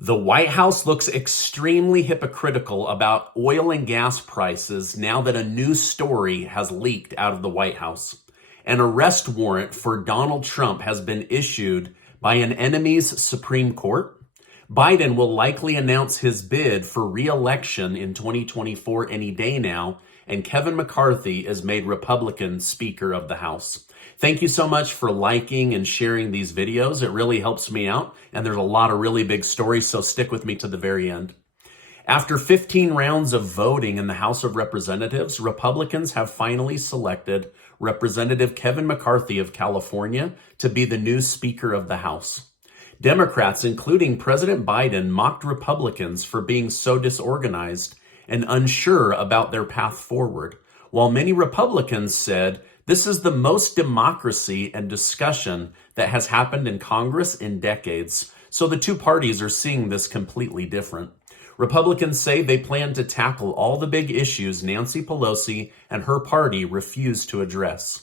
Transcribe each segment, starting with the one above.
The White House looks extremely hypocritical about oil and gas prices now that a new story has leaked out of the White House. An arrest warrant for Donald Trump has been issued by an enemy's Supreme Court. Biden will likely announce his bid for re-election in 2024 any day now, and Kevin McCarthy is made Republican Speaker of the House. Thank you so much for liking and sharing these videos. It really helps me out, and there's a lot of really big stories, so stick with me to the very end. After 15 rounds of voting in the House of Representatives, Republicans have finally selected Representative Kevin McCarthy of California to be the new Speaker of the House. Democrats, including President Biden, mocked Republicans for being so disorganized and unsure about their path forward, while many Republicans said this is the most democracy and discussion that has happened in Congress in decades. So the two parties are seeing this completely different. Republicans say they plan to tackle all the big issues Nancy Pelosi and her party refuse to address.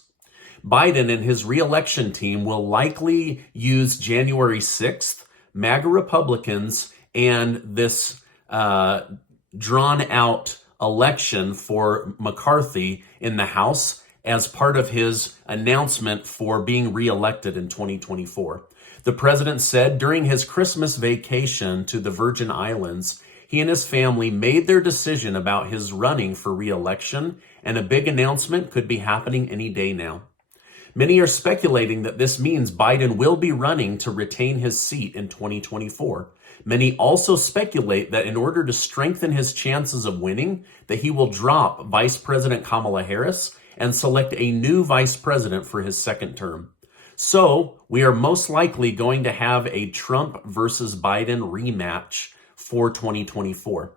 Biden and his re-election team will likely use January 6th, MAGA Republicans, and this drawn-out election for McCarthy in the House as part of his announcement for being re-elected in 2024. The president said during his Christmas vacation to the Virgin Islands, he and his family made their decision about his running for re-election, and a big announcement could be happening any day now. Many are speculating that this means Biden will be running to retain his seat in 2024. Many also speculate that in order to strengthen his chances of winning, that he will drop Vice President Kamala Harris and select a new vice president for his second term. So we are most likely going to have a Trump versus Biden rematch for 2024.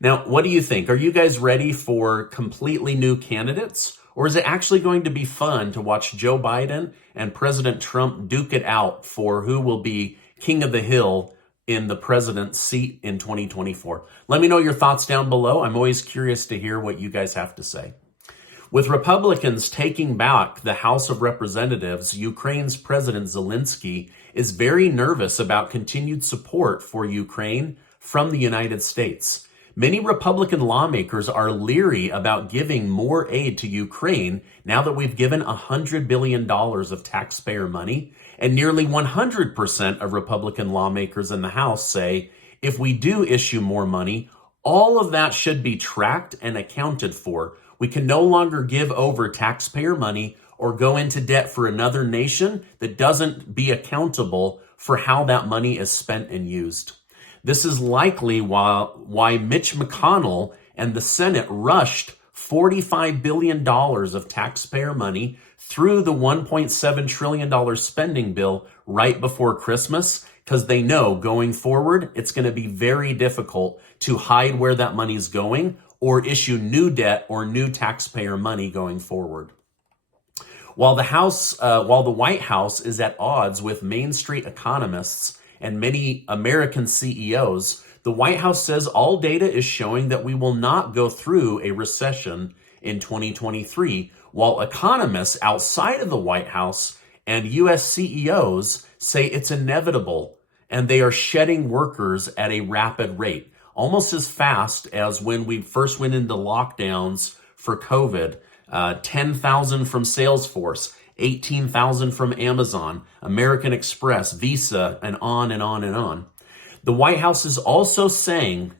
Now, what do you think? Are you guys ready for completely new candidates? Or is it actually going to be fun to watch Joe Biden and President Trump duke it out for who will be king of the hill in the president's seat in 2024? Let me know your thoughts down below. I'm always curious to hear what you guys have to say. With Republicans taking back the House of Representatives, Ukraine's President Zelensky is very nervous about continued support for Ukraine from the United States. Many Republican lawmakers are leery about giving more aid to Ukraine now that we've given $100 billion of taxpayer money, and nearly 100% of Republican lawmakers in the House say if we do issue more money, all of that should be tracked and accounted for. We can no longer give over taxpayer money or go into debt for another nation that doesn't be accountable for how that money is spent and used. This is likely why Mitch McConnell and the Senate rushed $45 billion of taxpayer money through the $1.7 trillion spending bill right before Christmas, because they know going forward, it's going to be very difficult to hide where that money's going or issue new debt or new taxpayer money going forward. While the White House is at odds with Main Street economists and many American CEOs, the White House says all data is showing that we will not go through a recession in 2023, while economists outside of the White House and U.S. CEOs say it's inevitable, and they are shedding workers at a rapid rate, almost as fast as when we first went into lockdowns for COVID. 10,000 from Salesforce, 18,000 from Amazon, American Express, Visa, and on and on and on. The White House is also saying,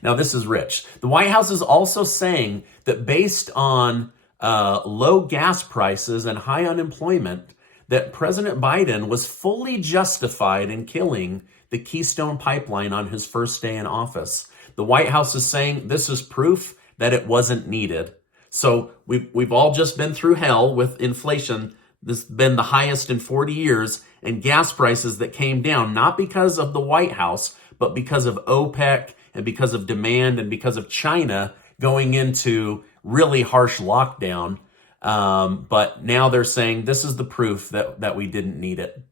now this is rich, the White House is also saying that based on low gas prices and high unemployment, that President Biden was fully justified in killing the Keystone Pipeline on his first day in office. The White House is saying this is proof that it wasn't needed. So we've all just been through hell with inflation. This has been the highest in 40 years, and gas prices that came down, not because of the White House, but because of OPEC and because of demand and because of China going into really harsh lockdown. But now they're saying this is the proof that we didn't need it.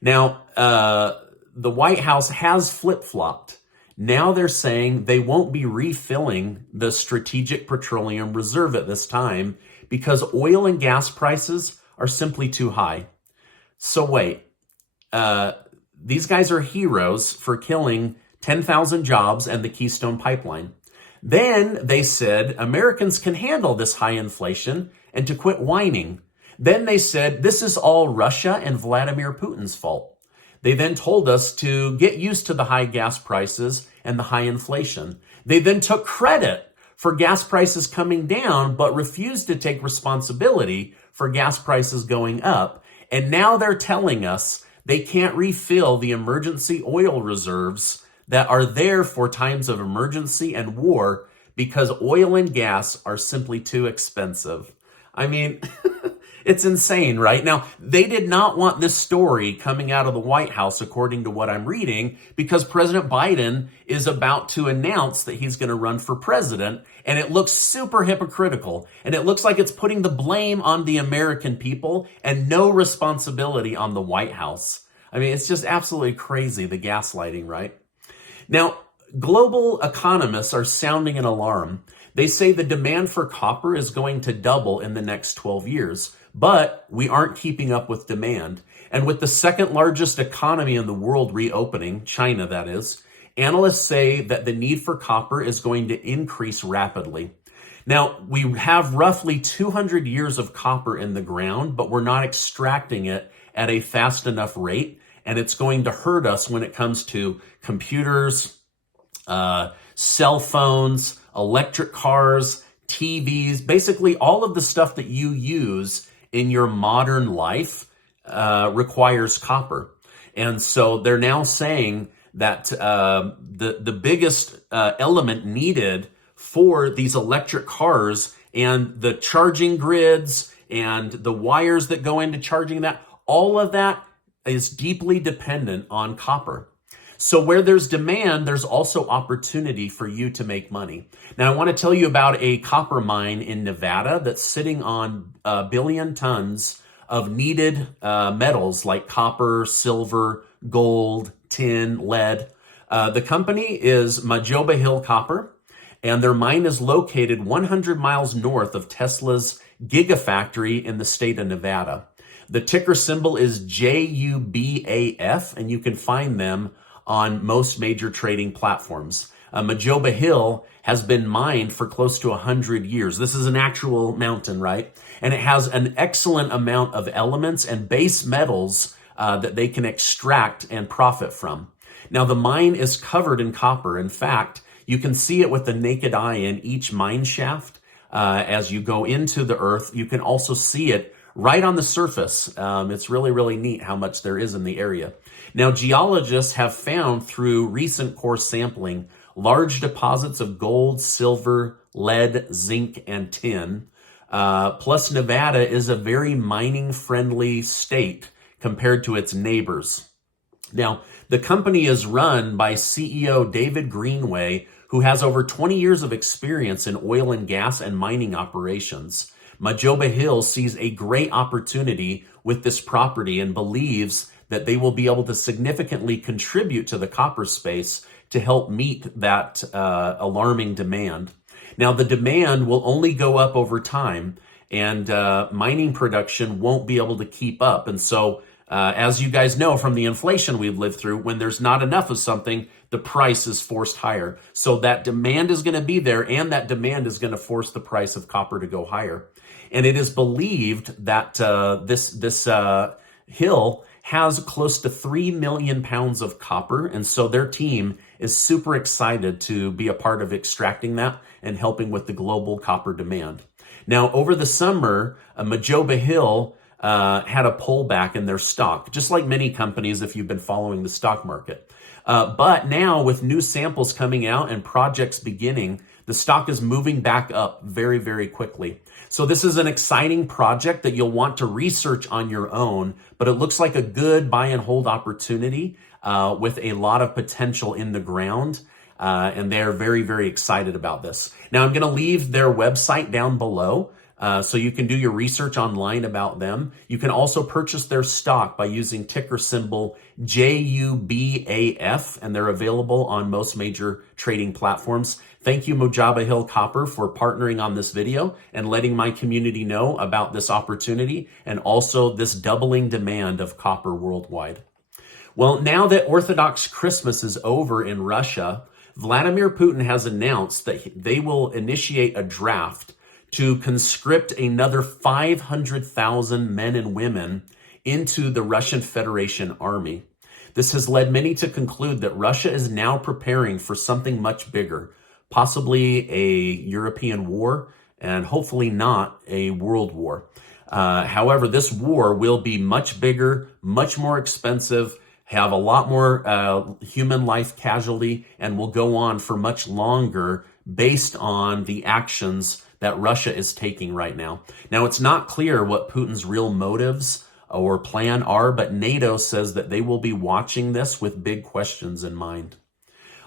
Now, the White House has flip-flopped. Now they're saying they won't be refilling the Strategic Petroleum Reserve at this time because oil and gas prices are simply too high. So wait, these guys are heroes for killing 10,000 jobs, and the Keystone Pipeline. Then they said Americans can handle this high inflation and to quit whining. Then they said this is all Russia and Vladimir Putin's fault. They then told us to get used to the high gas prices and the high inflation. They then took credit for gas prices coming down, but refused to take responsibility for gas prices going up. And now they're telling us they can't refill the emergency oil reserves that are there for times of emergency and war because oil and gas are simply too expensive. I mean, it's insane, right? Now, they did not want this story coming out of the White House, according to what I'm reading, because President Biden is about to announce that he's going to run for president, and it looks super hypocritical, and it looks like it's putting the blame on the American people and no responsibility on the White House. I mean, it's just absolutely crazy, the gaslighting, right? Now, global economists are sounding an alarm. They say the demand for copper is going to double in the next 12 years. But we aren't keeping up with demand. And with the second largest economy in the world reopening, China that is, analysts say that the need for copper is going to increase rapidly. Now, we have roughly 200 years of copper in the ground, but we're not extracting it at a fast enough rate. And it's going to hurt us when it comes to computers, cell phones, electric cars, TVs, basically all of the stuff that you use in your modern life requires copper. And so they're now saying that the biggest element needed for these electric cars and the charging grids and the wires that go into charging that, all of that is deeply dependent on copper. So where there's demand, there's also opportunity for you to make money. Now, I want to tell you about a copper mine in Nevada that's sitting on 1 billion tons of needed metals like copper, silver, gold, tin, lead. The company is JUBA Hill Copper, and their mine is located 100 miles north of Tesla's Gigafactory in the state of Nevada. The ticker symbol is JUBAF, and you can find them on most major trading platforms. JUBA Hill has been mined for close to 100 years. This is an actual mountain, right? And it has an excellent amount of elements and base metals that they can extract and profit from. Now, the mine is covered in copper. In fact, you can see it with the naked eye in each mine shaft. As you go into the earth, you can also see it right on the surface. It's really, really neat how much there is in the area. Now, geologists have found through recent core sampling large deposits of gold, silver, lead, zinc, and tin. Plus, Nevada is a very mining-friendly state compared to its neighbors. Now, the company is run by CEO David Greenway, who has over 20 years of experience in oil and gas and mining operations. JUBA Hill sees a great opportunity with this property and believes that they will be able to significantly contribute to the copper space to help meet that alarming demand. Now, the demand will only go up over time, and mining production won't be able to keep up. And so, as you guys know from the inflation we've lived through, when there's not enough of something, the price is forced higher. So that demand is going to be there, and that demand is going to force the price of copper to go higher. And it is believed that this hill has close to 3 million pounds of copper. And so their team is super excited to be a part of extracting that and helping with the global copper demand. Now, over the summer, JUBA Hill had a pullback in their stock, just like many companies if you've been following the stock market. But now with new samples coming out and projects beginning, the stock is moving back up very, very quickly. So this is an exciting project that you'll want to research on your own, but it looks like a good buy and hold opportunity with a lot of potential in the ground. And they're very, very excited about this. Now, I'm going to leave their website down below so you can do your research online about them. You can also purchase their stock by using ticker symbol JUBAF, and they're available on most major trading platforms. Thank you, JUBA Hill Copper, for partnering on this video and letting my community know about this opportunity and also this doubling demand of copper worldwide. Well, now that Orthodox Christmas is over in Russia, Vladimir Putin has announced that they will initiate a draft to conscript another 500,000 men and women into the Russian Federation army. This has led many to conclude that Russia is now preparing for something much bigger, possibly a European war, and hopefully not a world war. However, this war will be much bigger, much more expensive, have a lot more human life casualty, and will go on for much longer based on the actions that Russia is taking right now. Now, it's not clear what Putin's real motives or plan are, but NATO says that they will be watching this with big questions in mind.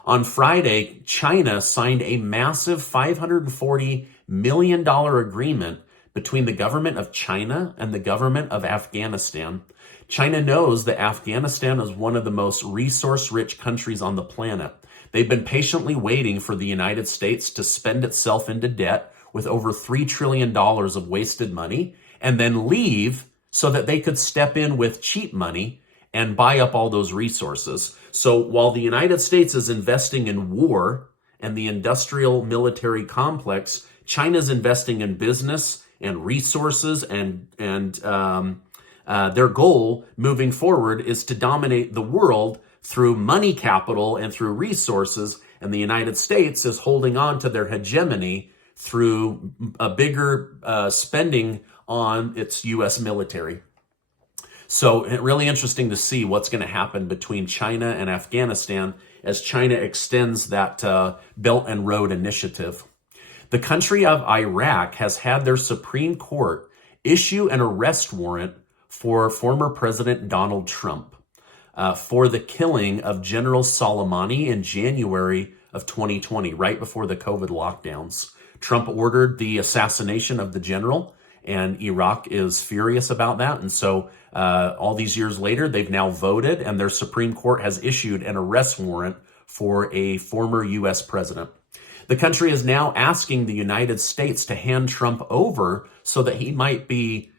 On Friday, China signed a massive $540 million agreement between the government of China and the government of Afghanistan. China knows that Afghanistan is one of the most resource-rich countries on the planet. They've been patiently waiting for the United States to spend itself into debt with over $3 trillion of wasted money and then leave so that they could step in with cheap money and buy up all those resources. So while the United States is investing in war and the industrial military complex, China's investing in business and resources, and their goal moving forward is to dominate the world through money capital and through resources, and the United States is holding on to their hegemony through a bigger spending on its U.S. military. So really interesting to see what's going to happen between China and Afghanistan as China extends that Belt and Road Initiative. The country of Iraq has had their Supreme Court issue an arrest warrant for former President Donald Trump for the killing of General Soleimani in January of 2020, right before the COVID lockdowns. Trump ordered the assassination of the general, and Iraq is furious about that. And so all these years later, they've now voted, and their Supreme Court has issued an arrest warrant for a former U.S. president. The country is now asking the United States to hand Trump over so that he might be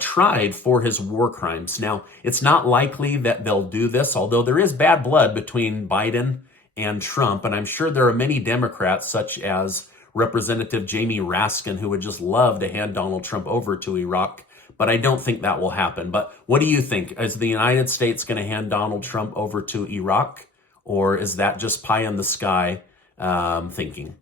tried for his war crimes. Now, it's not likely that they'll do this, although there is bad blood between Biden and Trump. And I'm sure there are many Democrats, such as Representative Jamie Raskin, who would just love to hand Donald Trump over to Iraq. But I don't think that will happen. But what do you think? Is the United States going to hand Donald Trump over to Iraq? Or is that just pie in the sky thinking?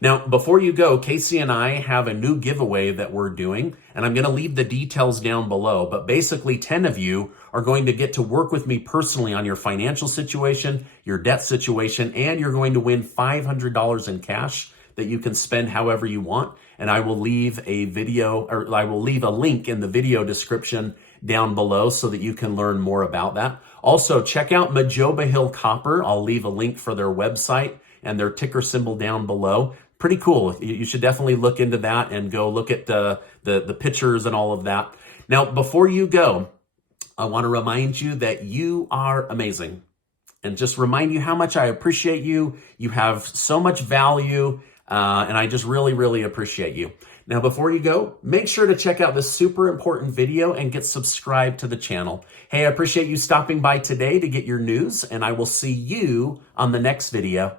Now, before you go, Casey and I have a new giveaway that we're doing, and I'm going to leave the details down below. But basically, 10 of you are going to get to work with me personally on your financial situation, your debt situation, and you're going to win $500 in cash that you can spend however you want. And I will leave a link in the video description down below so that you can learn more about that. Also, check out Majoba Hill Copper. I'll leave a link for their website and their ticker symbol down below. Pretty cool. You should definitely look into that and go look at the pictures and all of that. Now, before you go, I want to remind you that you are amazing. And just remind you how much I appreciate you. You have so much value, and I just really, really appreciate you. Now, before you go, make sure to check out this super important video and get subscribed to the channel. Hey, I appreciate you stopping by today to get your news, and I will see you on the next video.